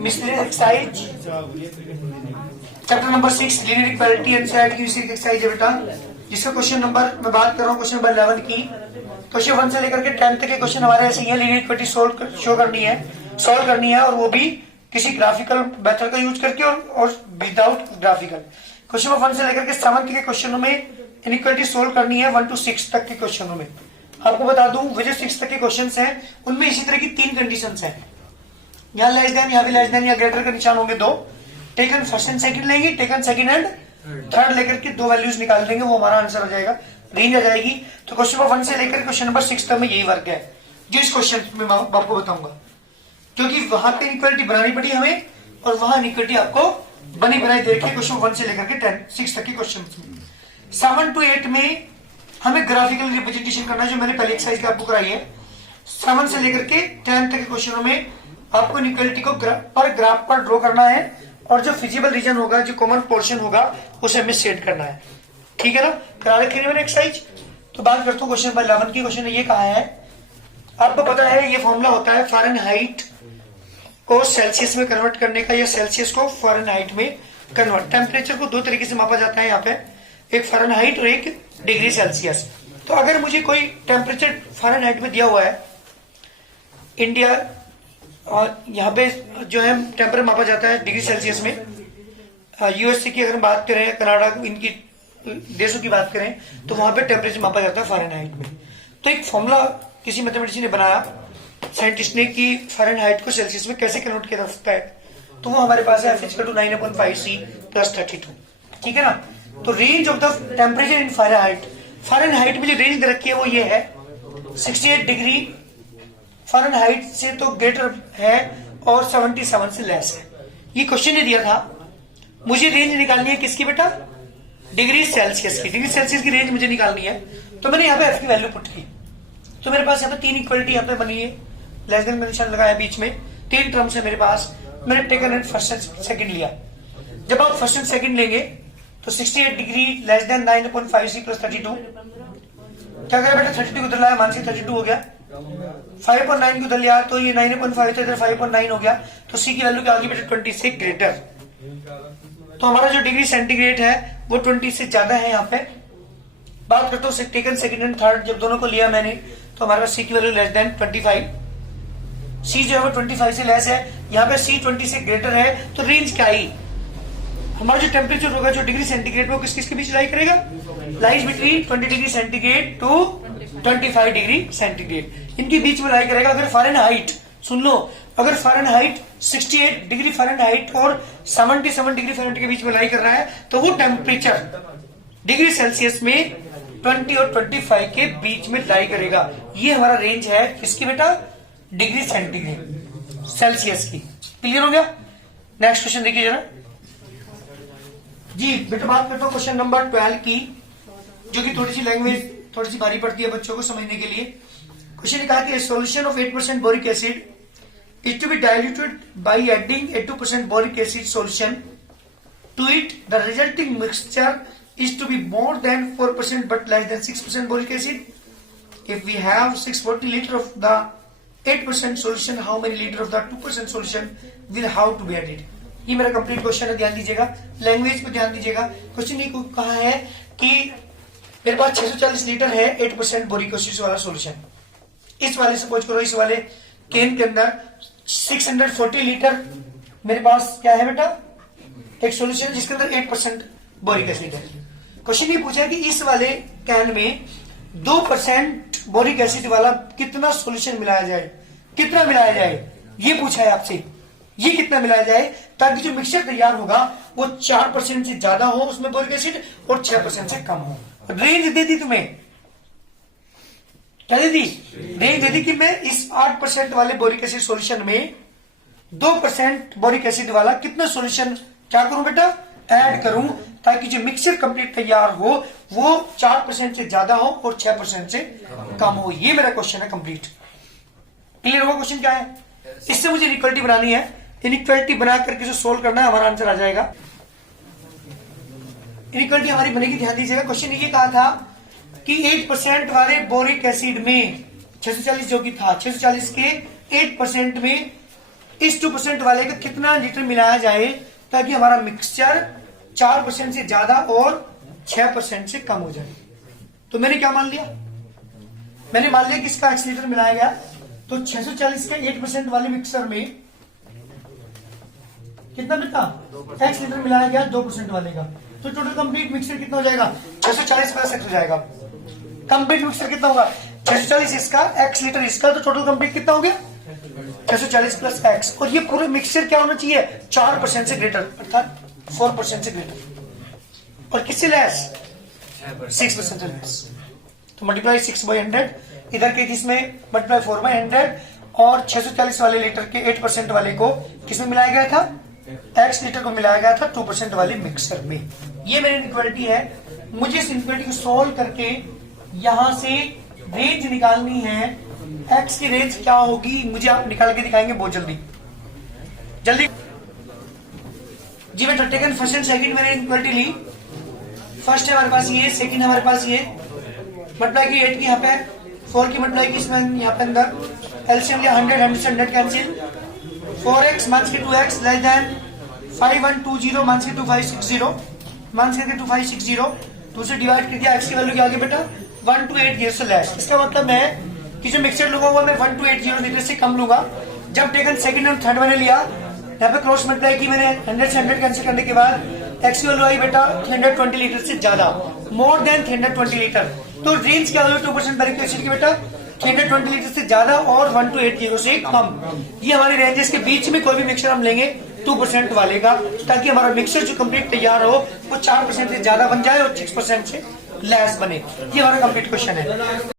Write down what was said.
Miscellaneous exercise chapter number 6 linear equality and की exercise है बेटा, जिसका क्वेश्चन नंबर मैं बात कर रहा हूँ क्वेश्चन नंबर 11 की। क्वेश्चन 1 से लेकर के 10 तक के क्वेश्चन हमारे ऐसे ही है। लीनियर इक्वालिटी सॉल्व करनी है और वो भी किसी ग्राफिकल मेथड का यूज करके और विदाउट ग्राफिकल। क्वेश्चन नंबर 1 से लेकर के 7 के क्वेश्चनों में इनइक्वालिटी सोल्व करनी है 1 to 6 तक के क्वेश्चनों में। आपको बता दूं वो जो 6 तक के क्वेश्चंस हैं उनमें इसी तरह की 3 कंडीशंस हैं। यहाँ लेस देन, यहाँ भी लेस देन या ग्रेटर का निशान होंगे 2। टेकन फर्स्ट एंड सेकंड लेंगे, टेकन सेकंड एंड थर्ड लेकर के 2 वैल्यूज निकाल देंगे, वो हमारा आंसर आ जाएगा, रेंज आ जाएगी। तो क्वेश्चन नंबर 1 से लेकर क्वेश्चन नंबर 6 तक में यही वर्क है जो इस क्वेश्चन में मैं आपको बताऊंगा, क्योंकि वहां पे इनइक्वालिटी बनानी पड़ी हमें और वहां इनइक्वालिटी आपको बनी बनाई दे रखी क्वेश्चन 1 से लेकर के 6 तक के क्वेश्चन में। 7 to 8 में हमें ग्राफिकल रिप्रेजेंटेशन करना है जो मैंने पहले एक्सरसाइज आपको कराई है। 7 से लेकर के 10 तक के क्वेश्चनों में आपको इनइक्वालिटी को पर ग्राफ पर ड्रॉ करना है और जो फिजिबल रीजन होगा, जो कॉमन पोर्शन होगा, उसे हमें सेट करना है। ठीक है ना, करा रखी है मैंने एक्सरसाइज। तो बात करता हूँ क्वेश्चन नंबर 11 की। क्वेश्चन ये कहा है, आपको पता है ये फॉर्मूला होता है फ़ारेनहाइट को सेल्सियस में कन्वर्ट करने का या सेल्सियस को फ़ारेनहाइट में कन्वर्ट। टेम्परेचर को 2 तरीके से मापा जाता है यहाँ पे, एक फ़ारेनहाइट और एक डिग्री सेल्सियस। तो अगर मुझे कोई टेम्परेचर फ़ारेनहाइट में दिया हुआ है, इंडिया यहाँ पे जो है टेम्परेचर मापा जाता है डिग्री सेल्सियस में। यूएसए की अगर हम बात करें, कनाडा, इनकी देशों की बात करें, तो वहां पे टेम्परेचर मापा जाता है फ़ारेनहाइट में। तो एक फॉर्मूला किसी मैथमेटिशियन ने बनाया, साइंटिस्ट ने, कि फ़ारेनहाइट को सेल्सियस में कैसे कन्वर्ट किया जा सकता है। तो वो हमारे पास है F=9/5C + 32। ठीक है ना। तो range of the temperature in Fahrenheit में जो रेंज दे रखी है वो ये है 68 डिग्री फ़ारेनहाइट से तो ग्रेटर है और 77 से लेस है। ये क्वेश्चन ने दिया था, मुझे रेंज निकालनी है किसकी बेटा, डिग्री सेल्सियस की। डिग्री सेल्सियस की रेंज मुझे निकालनी है, तो मैंने यहाँ पे एफ की वैल्यू पुट की। तो मेरे पास यहाँ पे 3 इक्वलिटी यहाँ पे बनी है, लेस देन में निशान लगाया बीच में, 3 टर्म्स है मेरे पास। मैंने taken and first and second लिया। जब आप फर्स्ट एंड सेकंड लेंगे तो 68 डिग्री लेस देन 9/5C + 32 क्या करेगा बेटा, 32 उधर लाया, मान से 32 हो गया। 5.9 की उधर लिया तो ये 9/5 था, इधर 5.9 हो गया। तो सी की वैल्यू क्या होगी बेटा, 20 से ग्रेटर। तो हमारा जो डिग्री सेंटीग्रेड है वो 20 से ज्यादा है। यहाँ पे बात करता हूँ टेकन सेकंड एंड थर्ड, जब दोनों को लिया मैंने तो हमारे पास सी की वैल्यू लेस देन 25। सी जो है वो 25 से लेस है, यहाँ पे सी 20 से ग्रेटर है। तो रेंज क्या आई, हमारा जो टेम्परेचर होगा जो डिग्री सेंटीग्रेड वो किस किस के बीच लाई करेगा, lies between 20 degree centigrade to 25 degree centigrade, इनके बीच में लाई करेगा। अगर फ़ारेनहाइट, सुन लो, अगर फ़ारेनहाइट 68 डिग्री फ़ारेनहाइट और 77 डिग्री फ़ारेनहाइट के बीच में लाई कर रहा है तो वो टेम्परेचर डिग्री सेल्सियस में 20 और 25 के बीच में लाई करेगा। ये हमारा रेंज है किसकी बेटा, डिग्री सेंटीग्रेड सेल्सियस की। क्लियर हो गया। नेक्स्ट क्वेश्चन देखिए जरा जी बेटा। बात करता हूँ क्वेश्चन नंबर 12 की, जो कि थोड़ी सी लैंग्वेज थोड़ी सी भारी पड़ती है बच्चों को समझने के लिए। क्वेश्चन ने कहा कि solution of 8% boric acid is to be diluted by adding 82% boric acid solution to it. The resulting mixture is to be more than 4% but less than 6% boric acid. If we have 640 liter of the 8% solution, how many liter of the 2% solution will have to be added? ये मेरा complete question है, ध्यान दीजिएगा, language पे ध्यान दीजिएगा। Question ये कहा है कि मेरे पास 640 लीटर है 8% बोरिक एसिड वाला सॉल्यूशन। इस वाले सपोज करो, इस वाले केन के अंदर 640 लीटर मेरे पास क्या है बेटा, एक सॉल्यूशन जिसके अंदर 8% बोरिक एसिड है। क्वेश्चन ये पूछा है कि इस वाले कैन में 2% बोरिक एसिड वाला कितना सॉल्यूशन मिलाया जाए, कितना मिलाया जाए, ये पूछा है आपसे। ये कितना मिलाया जाए ताकि जो मिक्सचर तैयार होगा वो 4% से ज्यादा हो उसमें बोरिक एसिड और 6% से कम हो। रेंज दे दी तुम्हें, क्या दे दी, रेंज दे दी कि मैं इस 8% वाले बोरिक एसिड सॉल्यूशन में 2% बोरिक एसिड वाला कितना सॉल्यूशन क्या करूं बेटा, ऐड करूं, ताकि जो मिक्सचर कंप्लीट तैयार हो वो 4% से ज्यादा हो और 6% से कम हो। ये मेरा क्वेश्चन है कंप्लीट। क्लियर होगा क्वेश्चन क्या है। इससे मुझे इनइक्वालिटी बनानी है, इनइक्वालिटी बना करके जो सोल्व करना है हमारा आंसर आ जाएगा। इनइक्वालिटी हमारी बनेगी, ध्यान दीजिएगा। क्वेश्चन ये कहा था कि 8% वाले बोरिक एसिड में 640 जो कि था 640 के 8% में इस 2% वाले का कितना लीटर मिलाया जाए ताकि हमारा मिक्सचर 4% से ज्यादा और 6% से कम हो जाए। तो मैंने क्या मान लिया, मैंने मान लिया कि इसका x लीटर मिलाया गया, तो 640 के 8% वाले मिक्सर में कितना बेटा x लीटर मिलाया गया 2% वाले का, तो टोटल कंप्लीट मिक्सर कितना हो जाएगा 640 प्लस x हो जाएगा। कंप्लीट मिक्सर कितना होगा 640 इसका x लीटर इसका, तो टोटल कंप्लीट कितना हो गया 640 प्लस x। और ये पूरे मिक्सचर क्या होना चाहिए 4% से ग्रेटर, अर्थात 4% से ग्रेटर। और किससे लेस 6% से लेस। तो मल्टीप्लाई 6 बाई 100, इधर के इसमें मल्टीप्लाई 4 बाई 100, और 640 वाले लीटर के 8% वाले को किसमें मिलाया गया था x लीटर को मिलाया गया था 2% वाले मिक्सर में। ये मेरी इनइक्वालिटी है। मुझे इस इनइक्वालिटी को सॉल्व करके यहां से रेंज निकालनी है। x की रेंज क्या होगी मुझे आप निकाल के दिखाएंगे बहुत जल्दी जल्दी। जी बेटा टेकन फर्स्ट एंड सेकंड मैंने इनइक्वालिटी ली। फर्स्ट है हमारे पास ये, सेकंड हमारे पास ये, मल्टीप्लाई की 8 की यहाँ पे, 4 की मल्टीप्लाई की इसमें यहाँ पे अंदर एलसीएम लिया 100, 100 से 100 कैंसिल, 4x माइनस के 2x लेस देन 5120 माइनस के 2560 माइनस के 2560, तो उसे डिवाइड कर दिया। x की वैल्यू क्या आ गई बेटा 1280 से लेस। इसका मतलब है कि जो मिक्सर लूंगा वो मैं 1280 लीटर से कम लूंगा। जब टेकन सेकंड और थर्ड मैंने लिया, यहाँ पे क्रॉस मल्टीप्लाई की मैंने 100 से 100 कैंसिल करने के बाद x की वैल्यू आई बेटा 320 लीटर से ज्यादा, मोर देन 320 लीटर। तो रेंज क्या होगी 2% बैरिक एसिड की बेटा 320 लीटर से ज्यादा और 1280 से कम। ये हमारी रेंज है। इसके बीच में कोई भी मिक्सर हम लेंगे 2% वाले का, ताकि हमारा मिक्सर जो कंप्लीट तैयार हो वो 4% से ज्यादा बन जाए और 6% से लेस बने। ये हमारा कंप्लीट क्वेश्चन है।